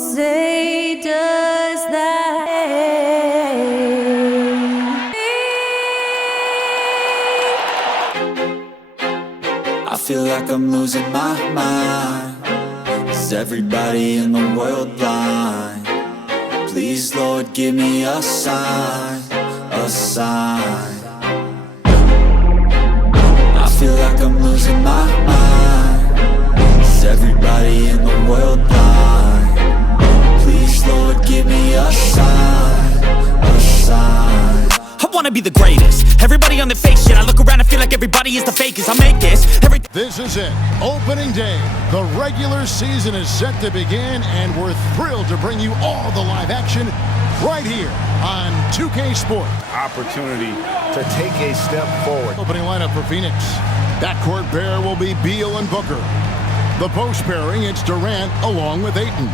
say does that I feel like I'm losing my mind. Is everybody in the world blind? Please, Lord, give me a sign, a sign. I feel like I'm losing my mind. Is everybody in the world blind? Please, Lord, give me a sign, a sign. I wanna be the greatest. Everybody on the fake shit. I look around and feel like everybody is the fakest. I make this. This is it. Opening day. The regular season is set to begin, and we're thrilled to bring you all the live action right here on 2K Sport. Opportunity to take a step forward. Opening lineup for Phoenix. Backcourt pair will be Beal and Booker. The post pairing, it's Durant along with Ayton.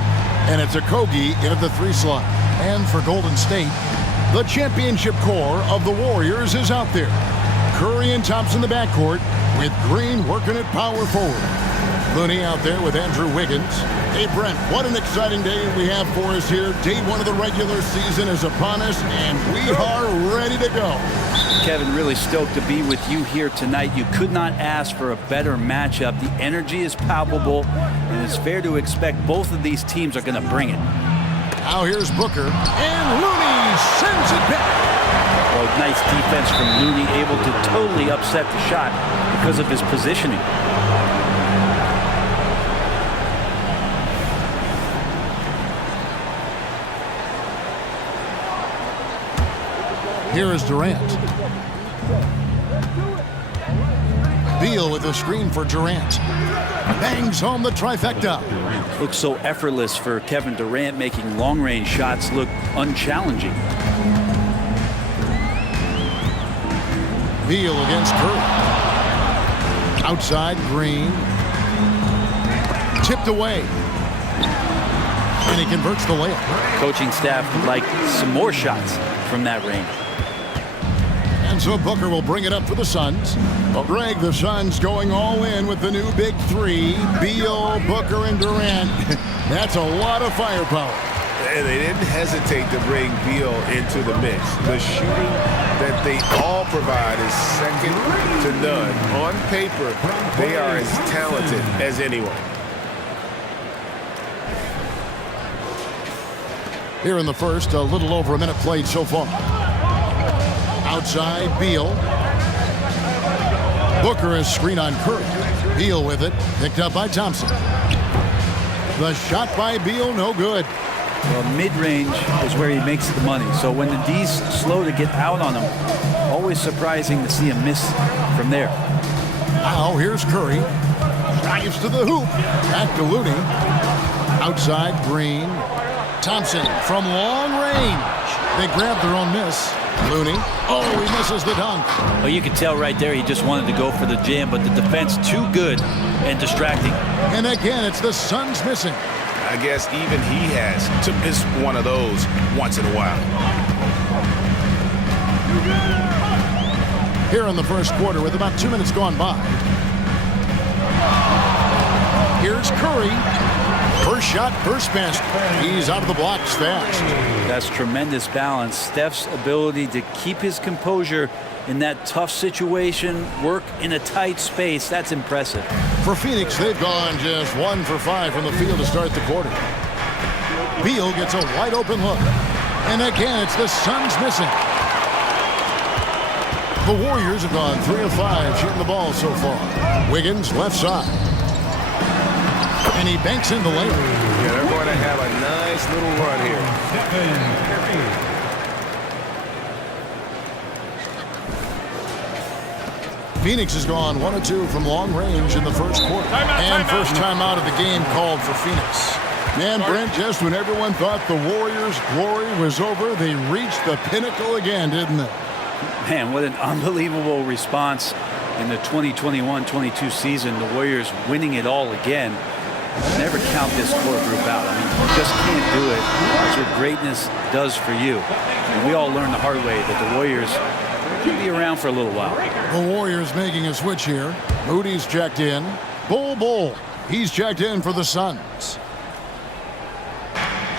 And it's Okogie in the 3 slot. And for Golden State, the championship core of the Warriors is out there. Curry and Thompson in the backcourt, with Green working at power forward. Looney out there with Andrew Wiggins. Hey, Brent, what an exciting day we have for us here. Day 1 of the regular season is upon us, and we are ready to go. Kevin, really stoked to be with you here tonight. You could not ask for a better matchup. The energy is palpable, and it's fair to expect both of these teams are going to bring it. Now here's Booker, and Looney sends it back. Well, nice defense from Looney, able to totally upset the shot because of his positioning. Here is Durant. Beal with a screen for Durant. Bangs home the trifecta. Looks so effortless for Kevin Durant, making long-range shots look unchallenging. Beal against Curry. Outside, Green. Tipped away. And he converts the layup. Coaching staff would like some more shots from that range. And so Booker will bring it up for the Suns. Greg, the Suns going all in with the new big 3. Beal, Booker, and Durant. That's a lot of firepower. And they didn't hesitate to bring Beal into the mix. The shooting that they all provide is second to none. On paper, they are as talented as anyone. Here in the first, a little over a minute played so far. Outside, Beal. Booker is screen on Curry. Beal with it, picked up by Thompson. The shot by Beal, no good. Well, mid-range is where he makes the money. So when the D's slow to get out on him, always surprising to see him miss from there. Now here's Curry. Drives to the hoop. Back to Looney. Outside, Green. Thompson from long range. They grab their own miss. Looney. Oh, he misses the dunk. Well, you can tell right there he just wanted to go for the jam, but the defense too good and distracting. And again, it's the Suns missing. I guess even he has to miss one of those once in a while. Here in the first quarter with about 2 minutes gone by. Here's Curry. First shot, first basket. He's out of the blocks fast. That's tremendous balance. Steph's ability to keep his composure in that tough situation, work in a tight space, that's impressive. For Phoenix, they've gone just 1 for 5 from the field to start the quarter. Beal gets a wide open look. And again, it's the Suns missing. The Warriors have gone 3 of 5 shooting the ball so far. Wiggins left side. And he banks in the layup. Yeah, they're going to have a nice little run here. Phoenix has gone 1 of 2 from long range in the first quarter. And first time out of the game called for Phoenix. Man, Brent, just when everyone thought the Warriors' glory was over, they reached the pinnacle again, didn't they? Man, what an unbelievable response in the 2021-22 season. The Warriors winning it all again. Never count this core group out. I mean, you just can't do it. That's what greatness does for you. And we all learned the hard way that the Warriors could be around for a little while. The Warriors making a switch here. Moody's checked in. Bull. He's checked in for the Suns.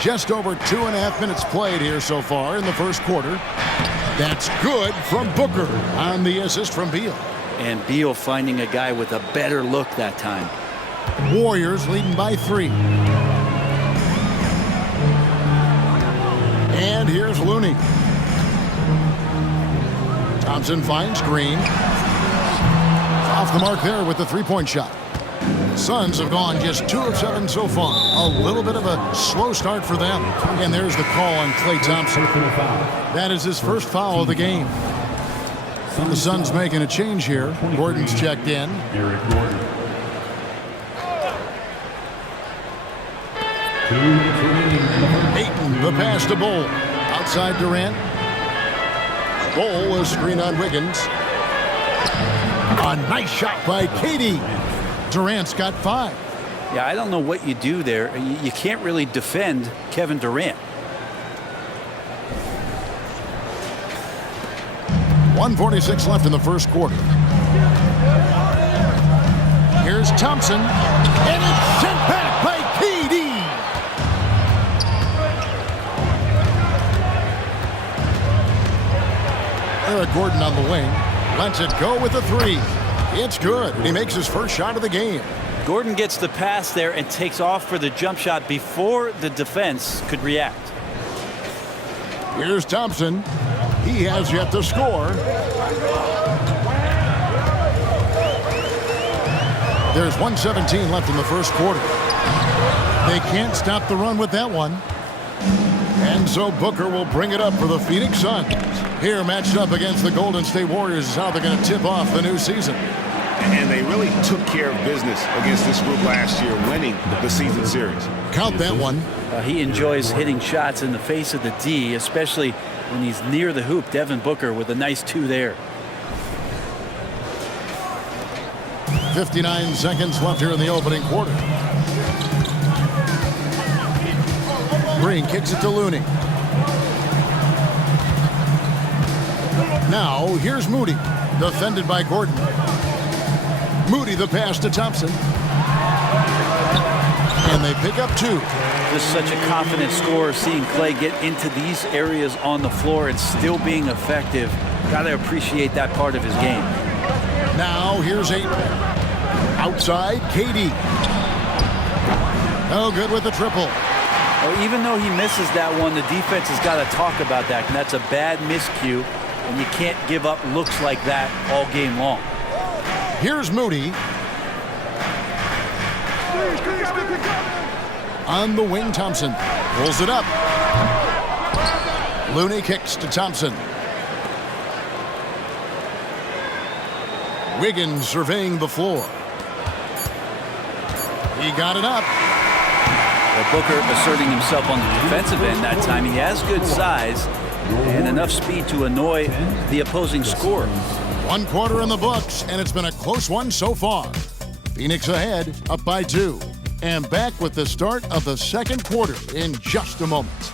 Just over 2.5 minutes played here so far in the first quarter. That's good from Booker on the assist from Beal. And Beal finding a guy with a better look that time. Warriors leading by 3. And here's Looney. Thompson finds Green. Off the mark there with the three-point shot. Suns have gone just 2 of 7 so far. A little bit of a slow start for them. And there's the call on Klay Thompson. That is his first foul of the game. The Suns making a change here. Gordon's checked in. Ayton, the pass to Bull. Outside Durant. Bull, a screen on Wiggins. A nice shot by KD. Durant's got 5. Yeah, I don't know what you do there. You can't really defend Kevin Durant. 1:46 left in the first quarter. Here's Thompson. And it's sent back by KD. Eric Gordon on the wing. Lets it go with a 3. It's good. He makes his first shot of the game. Gordon gets the pass there and takes off for the jump shot before the defense could react. Here's Thompson. He has yet to score. There's 1:17 left in the first quarter. They can't stop the run with that one. And so Booker will bring it up for the Phoenix Suns. Here matched up against the Golden State Warriors is how they're going to tip off the new season. And they really took care of business against this group last year, winning the season series. Count that one. He enjoys hitting shots in the face of the D, especially when he's near the hoop. Devin Booker with a nice 2 there. 59 seconds left here in the opening quarter. Green kicks it to Looney. Now here's Moody, defended by Gordon. Moody the pass to Thompson. And they pick up 2. Just such a confident scorer, seeing Klay get into these areas on the floor and still being effective. Got to appreciate that part of his game. Now here's Ayton. Outside, KD. No good with the triple. Well, even though he misses that one, the defense has got to talk about that. And that's a bad miscue, and you can't give up looks like that all game long. Here's Moody. On the wing, Thompson pulls it up. Looney kicks to Thompson. Wiggins surveying the floor. He got it up. Well, Booker asserting himself on the defensive end that time. He has good size and enough speed to annoy the opposing scorer. 1 quarter in the books, and it's been a close one so far. Phoenix ahead, up by 2. And back with the start of the second quarter in just a moment.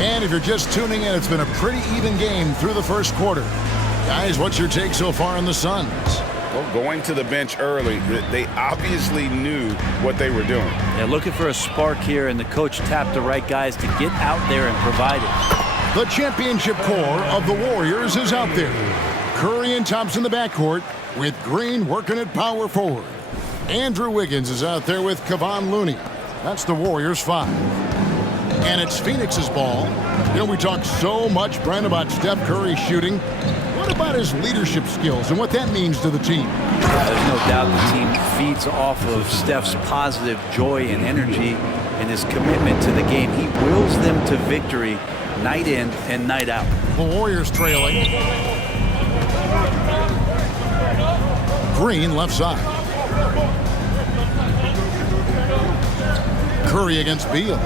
And if you're just tuning in, it's been a pretty even game through the first quarter. Guys, what's your take so far on the Suns? Well, going to the bench early, they obviously knew what they were doing. They're looking for a spark here, and the coach tapped the right guys to get out there and provide it. The championship core of the Warriors is out there. Curry and Thompson in the backcourt, with Green working at power forward. Andrew Wiggins is out there with Kevon Looney. That's the Warriors' 5. And it's Phoenix's ball. You know, we talk so much, Brent, about Steph Curry shooting. What about his leadership skills and what that means to the team? There's no doubt the team feeds off of Steph's positive joy and energy and his commitment to the game. He wills them to victory night in and night out. The Warriors trailing. Green left side. Curry against Beal.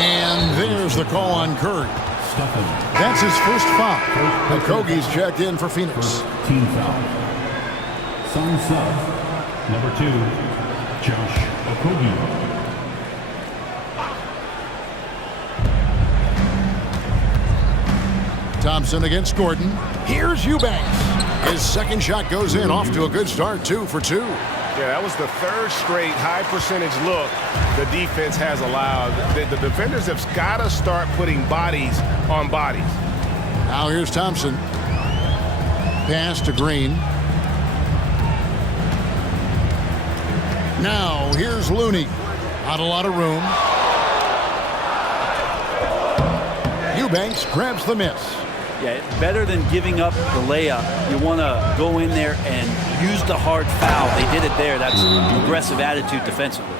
And there's the call on Curry. That's his first foul. Okogie's checked in for Phoenix. Team foul. Suns sub. Number 2, Josh Okogie. Thompson against Gordon. Here's Eubanks. His second shot goes in, off to a good start, 2 for 2. Yeah, that was the third straight high-percentage look the defense has allowed. The defenders have got to start putting bodies on bodies. Now here's Thompson. Pass to Green. Now here's Looney. Not a lot of room. Eubanks grabs the miss. Yeah, better than giving up the layup. You want to go in there and use the hard foul. They did it there. That's aggressive attitude defensively.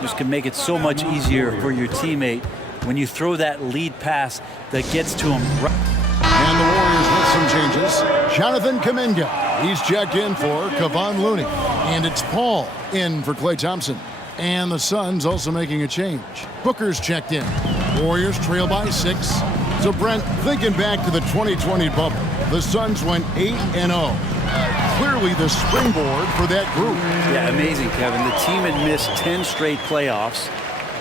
Just can make it so much easier for your teammate when you throw that lead pass that gets to him. And the Warriors with some changes. Jonathan Kuminga. He's checked in for Kevon Looney. And it's Paul in for Klay Thompson. And the Suns also making a change. Booker's checked in. Warriors trail by 6. So, Brent, thinking back to the 2020 bubble, the Suns went 8-0. Clearly the springboard for that group. Yeah, amazing, Kevin. The team had missed 10 straight playoffs,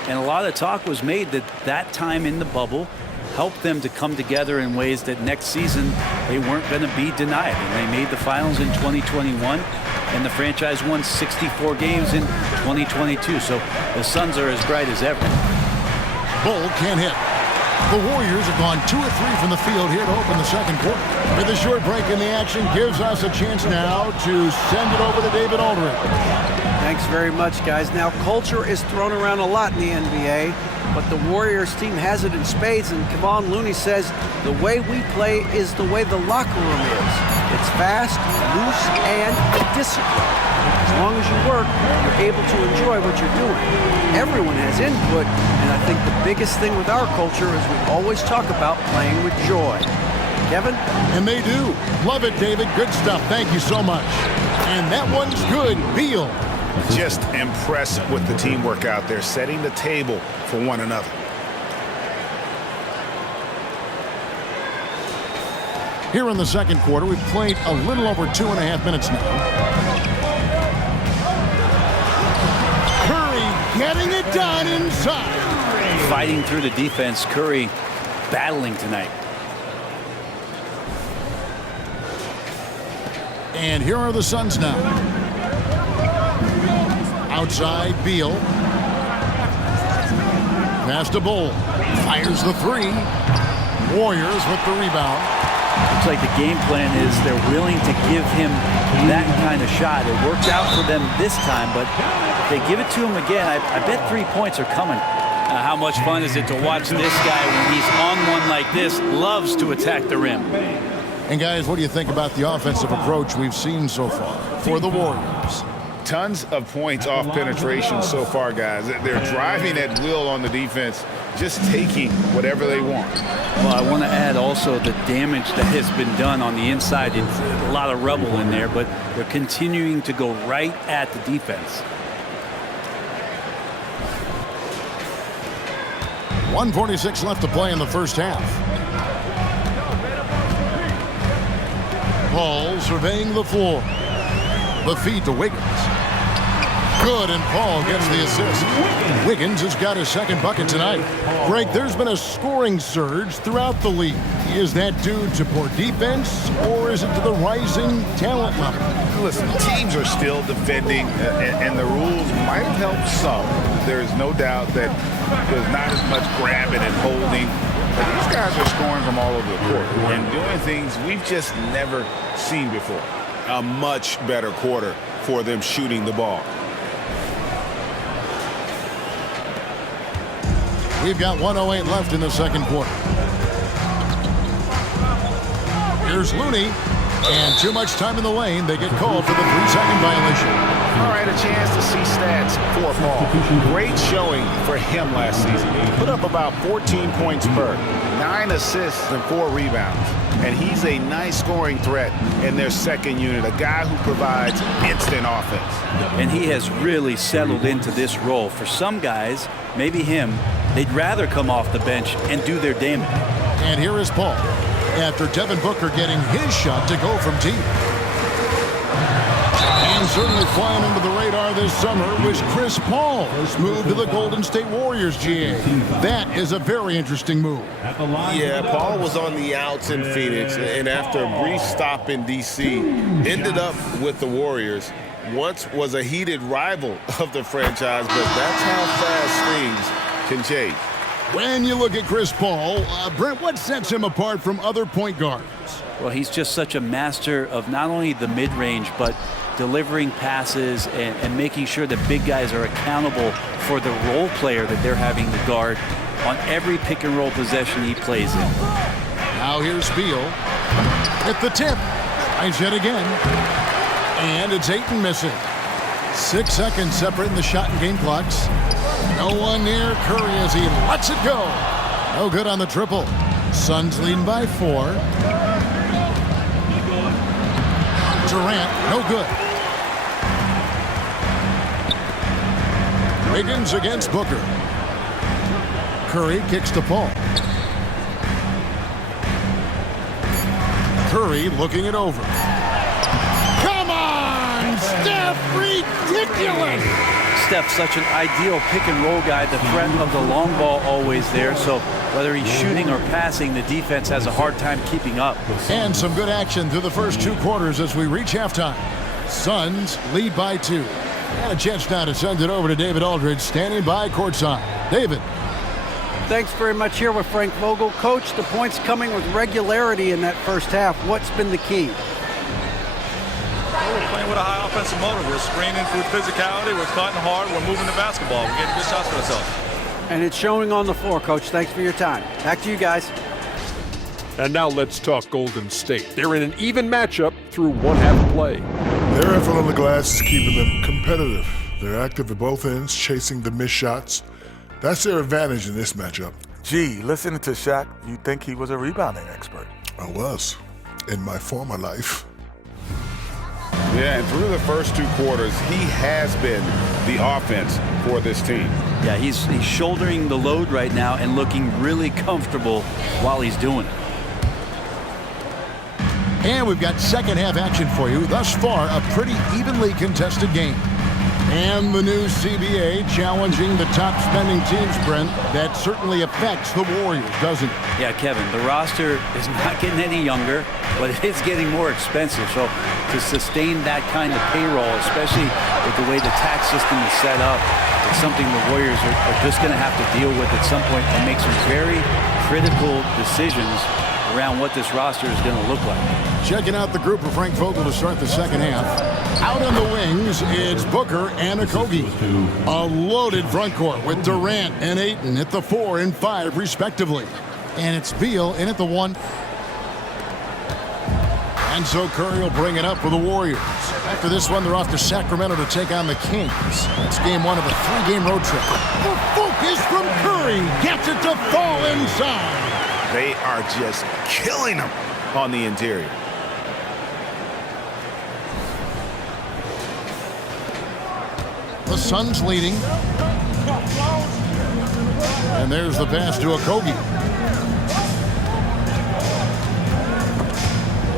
and a lot of talk was made that that time in the bubble helped them to come together in ways that next season they weren't going to be denied. And they made the finals in 2021, and the franchise won 64 games in 2022. So the Suns are as bright as ever. Bull can't hit. The Warriors have gone 2 of 3 from the field here to open the second quarter. With a short break in the action, gives us a chance now to send it over to David Aldridge. Thanks very much, guys. Now, culture is thrown around a lot in the NBA, but the Warriors team has it in spades, and Kevon Looney says the way we play is the way the locker room is. It's fast, loose, and disciplined. As long as you work, you're able to enjoy what you're doing. Everyone has input, and I think the biggest thing with our culture is we always talk about playing with joy. Kevin? And they do. Love it, David. Good stuff. Thank you so much. And that one's good. Beal. Just impressed with the teamwork out there, setting the table for one another. Here in the second quarter, we've played a little over 2.5 minutes now. Curry getting it done inside. Fighting through the defense, Curry battling tonight. And here are the Suns now. Outside, Beal. Pass to Bull. Fires the 3. Warriors with the rebound. Looks like the game plan is they're willing to give him that kind of shot. It worked out for them this time, but if they give it to him again, I bet 3 points are coming. How much fun is it to watch this guy when he's on one like this? Loves to attack the rim. And guys, what do you think about the offensive approach we've seen so far for the Warriors? Tons of points off penetration so far, guys. They're driving at will on the defense, just taking whatever they want. Well, I want to add also the damage that has been done on the inside. It's a lot of rubble in there, but they're continuing to go right at the defense. 1:46 left to play in the first half. Paul surveying the floor. The feed to Wiggins. Good, and Paul gets the assist. Wiggins has got his second bucket tonight. Greg, there's been a scoring surge throughout the league. Is that due to poor defense, or is it to the rising talent level? Listen, teams are still defending, and the rules might have helped some. There's no doubt that there's not as much grabbing and holding. But these guys are scoring from all over the court and doing things we've just never seen before. A much better quarter for them shooting the ball. We've got 1:08 left in the second quarter. Here's Looney, and too much time in the lane. They get called for the 3-second violation. All right, a chance to see stats for Paul. Great showing for him last season. He put up about 14 points per, 9 assists and 4 rebounds. And he's a nice scoring threat in their second unit, a guy who provides instant offense. And he has really settled into this role. For some guys, maybe him, they'd rather come off the bench and do their damage. And here is Paul, after Devin Booker getting his shot to go from deep. And certainly flying under the radar this summer was Chris Paul's move to the Golden State Warriors, GA. That is a very interesting move. Yeah, Paul was on the outs in Phoenix, and after a brief stop in D.C., ended up with the Warriors. Once was a heated rival of the franchise, but that's how fast things can change. When you look at Chris Paul, Brent, what sets him apart from other point guards? Well, he's just such a master of not only the mid-range, but delivering passes and making sure that big guys are accountable for the role player that they're having to guard on every pick and roll possession he plays in. Now here's Beal at the tip. Nice hit again. And it's Ayton missing. 6 seconds separating the shot and game clocks. No one near Curry as he lets it go. No good on the triple. Suns leading by 4. Durant, no good. Wiggins against Booker. Curry kicks to Paul. Curry looking it over. Come on, Steph, ridiculous! Steph's such an ideal pick and roll guy. The threat of the long ball always there. So whether he's shooting or passing, the defense has a hard time keeping up. And some good action through the first 2 quarters as we reach halftime. Suns lead by 2. And a chance now to send it over to David Aldridge, standing by courtside. David. Thanks very much here with Frank Vogel. Coach, the points coming with regularity in that first half. What's been the key? We're playing with a high offensive motor. We're screening through physicality. We're cutting hard. We're moving the basketball. We're getting good shots for ourselves. And it's showing on the floor, Coach. Thanks for your time. Back to you guys. And now let's talk Golden State. They're in an even matchup through one half of play. Their effort on the glass is keeping them competitive. They're active at both ends, chasing the missed shots. That's their advantage in this matchup. Gee, listening to Shaq, you'd think he was a rebounding expert. I was, in my former life. Yeah, and through the first 2 quarters, he has been the offense for this team. Yeah, he's shouldering the load right now and looking really comfortable while he's doing it. And we've got second half action for you. Thus far, a pretty evenly contested game. And the new CBA challenging the top spending teams, Brent. That certainly affects the Warriors, doesn't it? Yeah, Kevin, the roster is not getting any younger, but it is getting more expensive. So to sustain that kind of payroll, especially with the way the tax system is set up, it's something the Warriors are just going to have to deal with at some point and make some very critical decisions around what this roster is going to look like. Checking out the group of Frank Vogel to start the second half. Out on the wings, it's Booker and Okogie. A loaded front court with Durant and Ayton at the 4 and 5 respectively. And it's Beal in at the 1. And so Curry will bring it up for the Warriors. After this one, they're off to Sacramento to take on the Kings. It's game 1 of a 3-game road trip. The focus from Curry gets it to fall inside. They are just killing them on the interior. The Suns leading. And there's the pass to Okogie.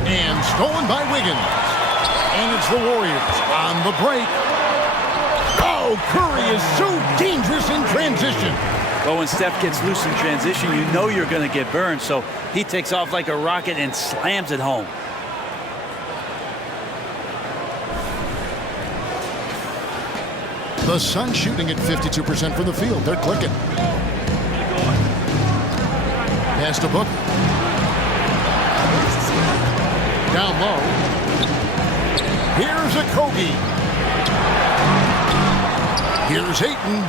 And stolen by Wiggins. And it's the Warriors on the break. Oh, Curry is so dangerous in transition. Well, when Steph gets loose in transition, you know you're going to get burned. So he takes off like a rocket and slams it home. The Suns shooting at 52% from the field. They're clicking. Pass to Booker. Down low. Here's Okogie. Here's Ayton.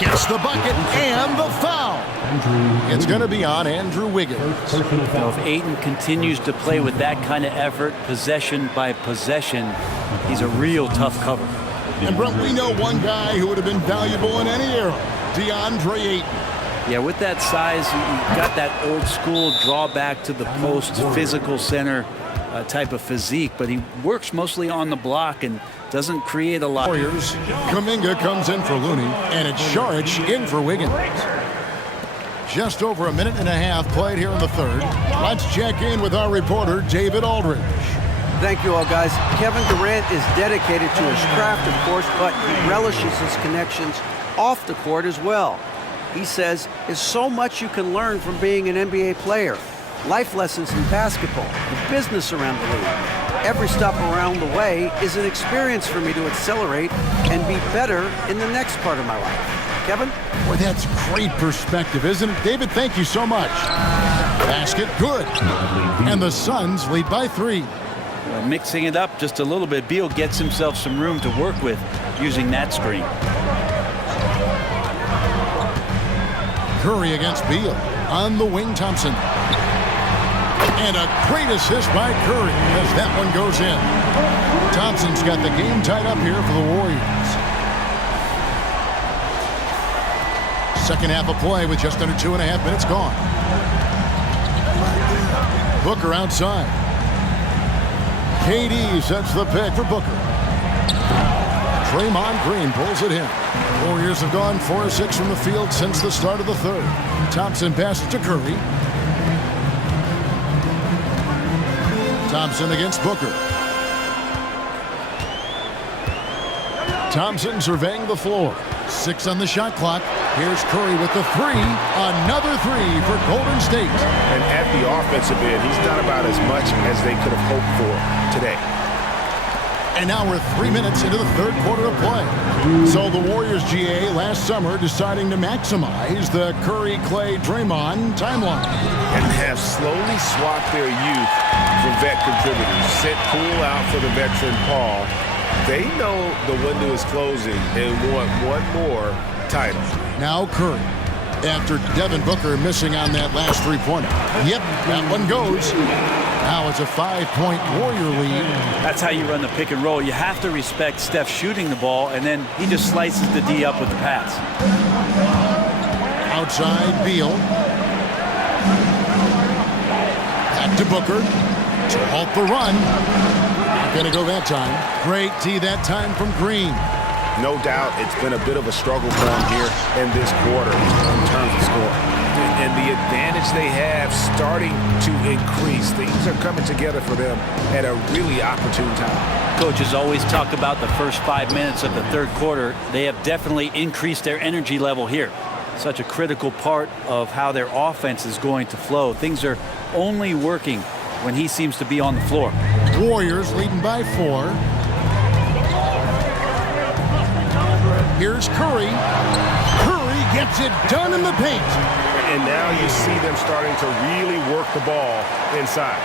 Gets the bucket and the foul. It's going to be on Andrew Wiggins. Now, if Ayton continues to play with that kind of effort, possession by possession, he's a real tough cover. And Brent, we know one guy who would have been valuable in any era, DeAndre Ayton. Yeah, with that size, you've got that old school drawback to the post, physical center type of physique, but he works mostly on the block and doesn't create a lot. Warriors, Kuminga comes in for Looney, and it's Saric in for Wiggins. Just over a minute and a half played here in the third. Let's check in with our reporter, David Aldridge. Thank you all, guys. Kevin Durant is dedicated to his craft, of course, but he relishes his connections off the court as well. He says there's so much you can learn from being an NBA player. Life lessons in basketball, the business around the league. Every stop around the way is an experience for me to accelerate and be better in the next part of my life. Kevin? Boy, that's great perspective, isn't it? David, thank you so much. Basket, good. And the Suns lead by 3. Well, mixing it up just a little bit, Beal gets himself some room to work with using that screen. Curry against Beal. On the wing, Thompson. And a great assist by Curry as that one goes in. Thompson's got the game tied up here for the Warriors. Second half of play with just under 2.5 minutes gone. Booker outside. KD sets the pick for Booker. Draymond Green pulls it in. Warriors have gone 4 of 6 from the field since the start of the third. Thompson passes to Curry. Thompson against Booker. Thompson surveying the floor. 6 on the shot clock. Here's Curry with the 3. Another 3 for Golden State. And at the offensive end, he's done about as much as they could have hoped for today. And now we're 3 minutes into the third quarter of play. So the Warriors, GA, last summer deciding to maximize the Curry, Clay, Draymond timeline. And have slowly swapped their youth for vet contributors. Sent Poole out for the veteran Paul. They know the window is closing and want one more title. Now Curry. After Devin Booker missing on that last three-pointer. Yep, that one goes. Now it's a 5-point Warrior lead. That's how you run the pick and roll. You have to respect Steph shooting the ball, and then he just slices the D up with the pass. Outside, Beal. Back to Booker to halt the run. Not going to go that time. Great D that time from Green. No doubt it's been a bit of a struggle for him here in this quarter in terms of score. And the advantage they have starting to increase. Things are coming together for them at a really opportune time. Coaches always talk about the first 5 minutes of the third quarter. They have definitely increased their energy level here. Such a critical part of how their offense is going to flow. Things are only working when he seems to be on the floor. Warriors leading by 4. Here's Curry. Curry gets it done in the paint. And now you see them starting to really work the ball inside.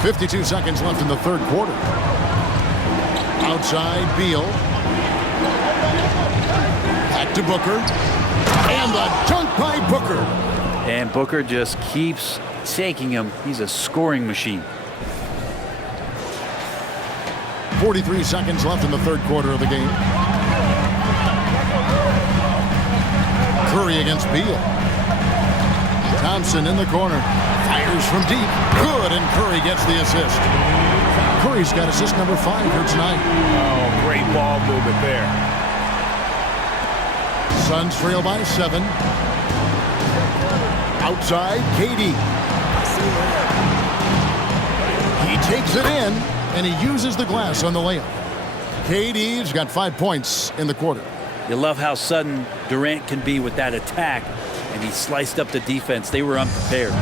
.52 seconds left in the third quarter. Outside, Beal. Back to Booker. And the dunk by Booker. And Booker just keeps taking him. He's a scoring machine. 43 seconds left in the third quarter of the game. Curry against Beal. Thompson in the corner. Fires from deep. Good, and Curry gets the assist. Curry's got assist number 5 here tonight. Oh, great ball movement there. Suns trail by 7. Outside, KD. He takes it in, and he uses the glass on the layup. KD's got 5 points in the quarter. You love how sudden Durant can be with that attack, and he sliced up the defense. They were unprepared.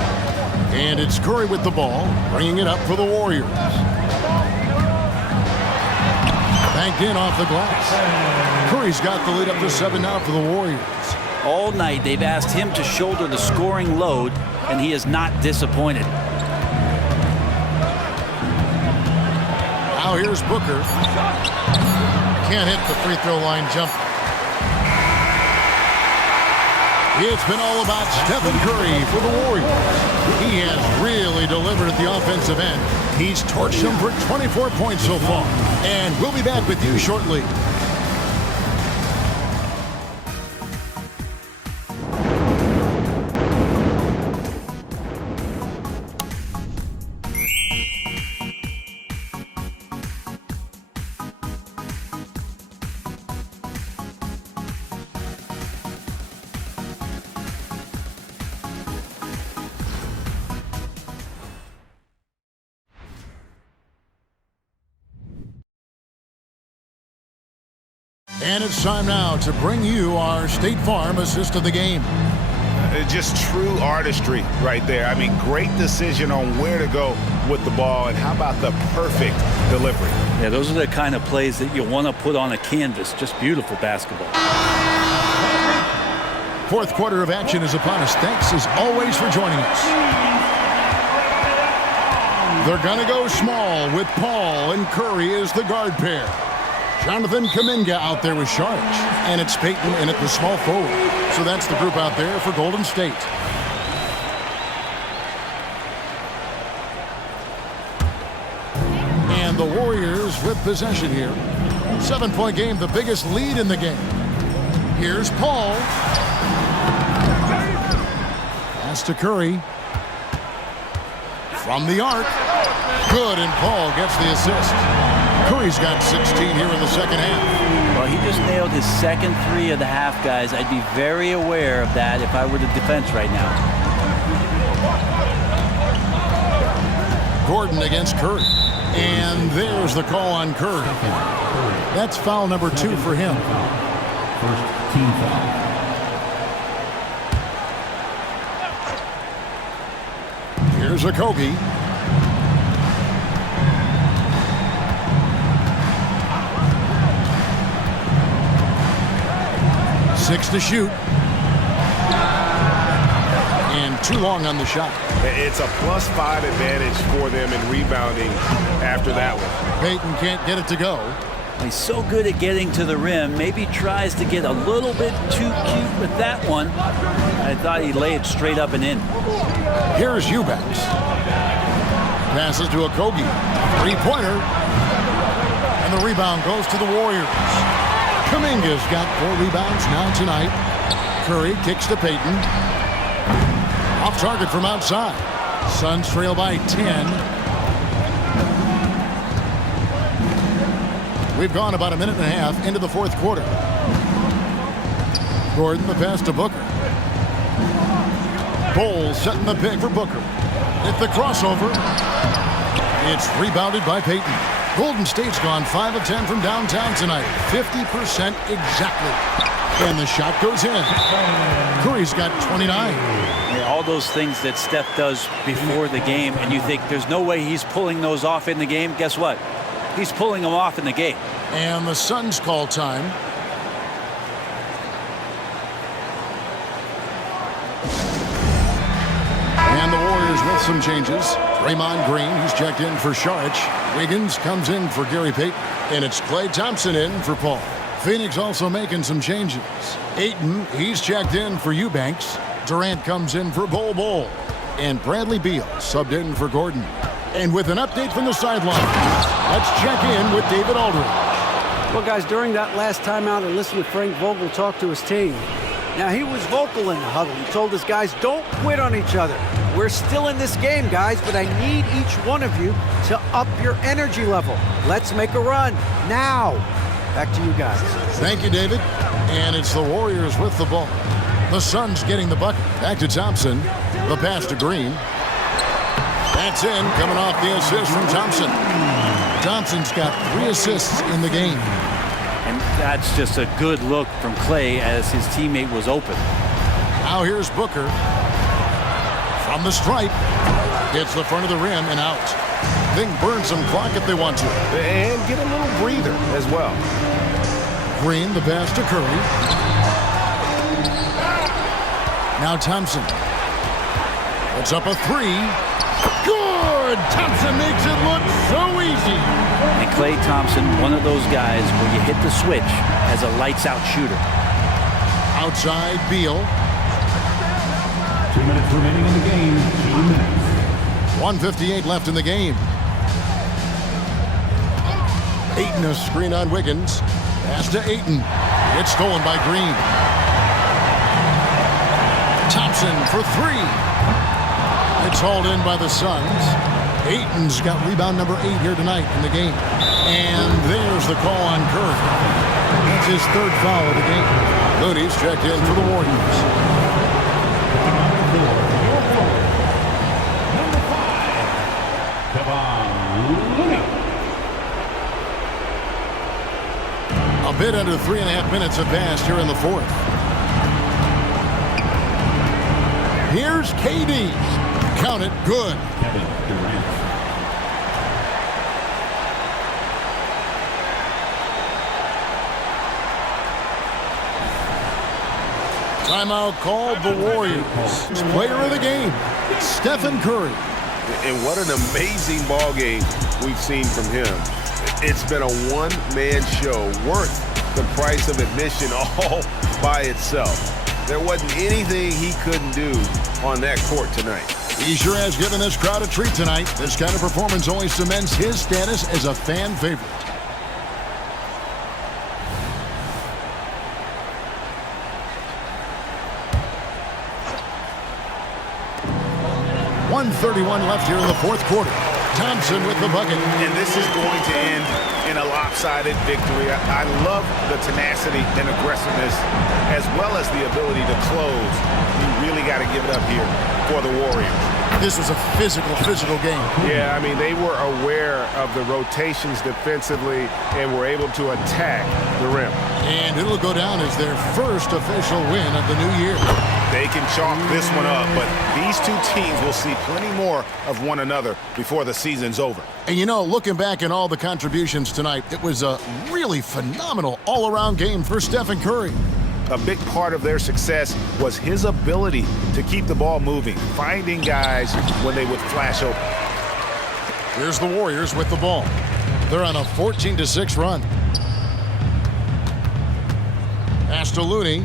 And it's Curry with the ball, bringing it up for the Warriors. Banked in off the glass. Curry's got the lead up to 7 now for the Warriors. All night they've asked him to shoulder the scoring load, and he is not disappointed. Now here's Booker. Can't hit the free throw line jump. It's been all about Stephen Curry for the Warriors. He has really delivered at the offensive end. He's torched them for 24 points so far. And we'll be back with you shortly. And it's time now to bring you our State Farm assist of the game. Just true artistry right there. I mean, great decision on where to go with the ball, and how about the perfect delivery? Yeah, those are the kind of plays that you want to put on a canvas. Just beautiful basketball. Fourth quarter of action is upon us. Thanks as always for joining us. They're going to go small with Paul and Curry as the guard pair. Jonathan Kuminga out there with Sharge. And it's Peyton in at the small forward. So that's the group out there for Golden State. And the Warriors with possession here. 7-point game, the biggest lead in the game. Here's Paul. Pass to Curry. From the arc. Good, and Paul gets the assist. Curry's got 16 here in the second half. Well, he just nailed his second three of the half, guys. I'd be very aware of that if I were the defense right now. Gordon against Curry. And there's the call on Curry. That's foul number 2 for him. First team foul. Here's a Kogi. Six to shoot. And too long on the shot. It's a +5 advantage for them in rebounding after that one. Peyton can't get it to go. He's so good at getting to the rim. Maybe tries to get a little bit too cute with that one. I thought he'd lay it straight up and in. Here's Eubanks. Passes to a Kogi. Three-pointer. And the rebound goes to the Warriors. Kuminga's got 4 rebounds now tonight. Curry kicks to Peyton. Off target from outside. Suns trail by 10. We've gone about a minute and a half into the fourth quarter. Gordon, the pass to Booker. Bowles setting the pick for Booker. At the crossover. It's rebounded by Peyton. Golden State's gone 5 of 10 from downtown tonight. 50% exactly. And the shot goes in. Curry's got 29. Yeah, all those things that Steph does before the game, and you think there's no way he's pulling those off in the game. Guess what? He's pulling them off in the game. And the Suns call time. And the Warriors with some changes. Draymond Green, he's checked in for Sharge. Wiggins comes in for Gary Payton. And it's Klay Thompson in for Paul. Phoenix also making some changes. Ayton, he's checked in for Eubanks. Durant comes in for Bol. And Bradley Beal subbed in for Gordon. And with an update from the sideline, let's check in with David Aldridge. Well, guys, during that last timeout, I listened to Frank Vogel talk to his team. Now, he was vocal in the huddle. He told his guys, don't quit on each other. We're still in this game, guys, but I need each one of you to up your energy level. Let's make a run now. Back to you guys. Thank you, David. And it's the Warriors with the ball. The Suns getting the bucket. Back to Thompson. The pass to Green. That's in, coming off the assist from Thompson. Thompson's got 3 assists in the game. And that's just a good look from Klay as his teammate was open. Now here's Booker. From the stripe. Hits the front of the rim and out. They can burn some clock if they want to. And get a little breather as well. Green, the pass to Curry. Now Thompson. It's up a 3. Good! Thompson makes it look so easy. And Klay Thompson, one of those guys where you hit the switch as a lights-out shooter. Outside, Beal. 2 minutes remaining in the game. 2 minutes. 1:58 left in the game. Ayton a screen on Wiggins. Pass to Ayton. It's stolen by Green. Thompson for 3. It's hauled in by the Suns. Ayton's got rebound number 8 here tonight in the game. And there's the call on Curry. That's his 3rd foul of the game. Looney's checked in for the Warriors. Number 5, Kevon Looney. A bit under 3.5 minutes have passed here in the fourth. Here's KD. Count it, good. Kevin Durant. Timeout called the Warriors. Player of the game, Stephen Curry. And what an amazing ball game we've seen from him. It's been a one-man show worth the price of admission all by itself. There wasn't anything he couldn't do on that court tonight. He sure has given this crowd a treat tonight. This kind of performance only cements his status as a fan favorite. 1:31 left here in the fourth quarter. Thompson with the bucket. And this is going to end in a lopsided victory. I love the tenacity and aggressiveness as well as the ability to close. You really got to give it up here for the Warriors. This was a physical game. Yeah, I mean, they were aware of the rotations defensively and were able to attack the rim. And it'll go down as their first official win of the new year. They can chalk this one up, but these two teams will see plenty more of one another before the season's over. And you know, looking back at all the contributions tonight, it was a really phenomenal all-around game for Stephen Curry. A big part of their success was his ability to keep the ball moving, finding guys when they would flash open. Here's the Warriors with the ball. They're on a 14-6 run. Pass to Looney.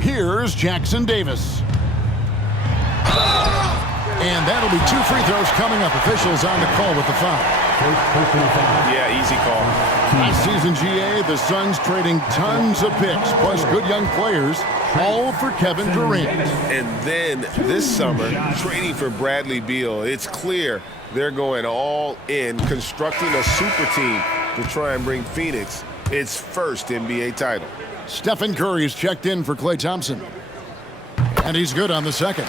Here's Jackson Davis. And that'll be 2 free throws coming up. Officials on the call with the foul. Yeah, easy call. Last season, GA, the Suns trading tons of picks, plus good young players, all for Kevin Durant. And then this summer, trading for Bradley Beal. It's clear they're going all in, constructing a super team to try and bring Phoenix its first NBA title. Stephen Curry's checked in for Klay Thompson. And he's good on the second.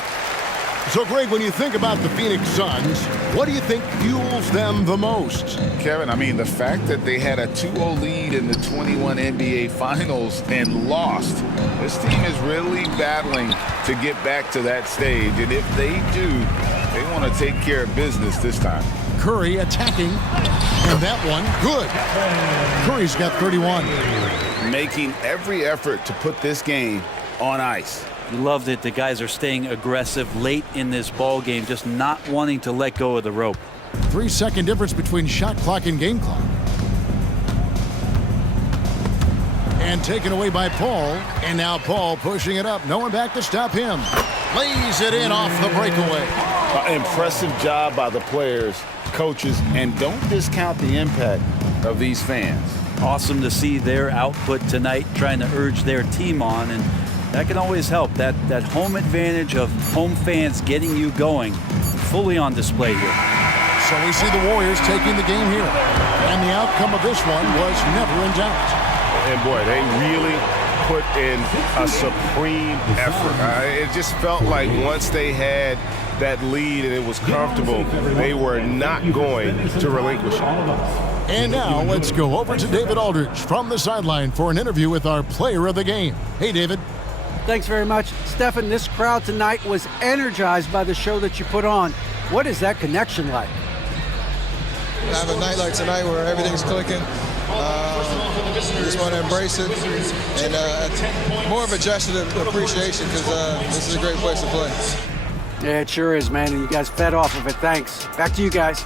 So, Greg, when you think about the Phoenix Suns, what do you think fuels them the most? Kevin, I mean, the fact that they had a 2-0 lead in the 21 NBA Finals and lost. This team is really battling to get back to that stage. And if they do, they want to take care of business this time. Curry attacking. And that one, good. Curry's got 31. Making every effort to put this game on ice. You love that the guys are staying aggressive late in this ball game, just not wanting to let go of the rope. 3-second difference between shot clock and game clock. And taken away by Paul. And now Paul pushing it up. No one back to stop him. Lays it in off the breakaway. Impressive job by the players, coaches, and don't discount the impact of these fans. Awesome to see their output tonight, trying to urge their team on, and that can always help. That home advantage of home fans getting you going, fully on display here. So we see the Warriors taking the game here. And the outcome of this one was never in doubt. And boy, they really put in a supreme effort. It just felt like once they had that lead and it was comfortable, they were not going to relinquish it. And now let's go over to David Aldridge from the sideline for an interview with our player of the game. Hey, David. Thanks very much. Stephen, this crowd tonight was energized by the show that you put on. What is that connection like? Have a night like tonight where everything's clicking. Just want to embrace it. And more of a gesture of appreciation because this is a great place to play. Yeah, it sure is, man. And you guys fed off of it. Thanks. Back to you guys.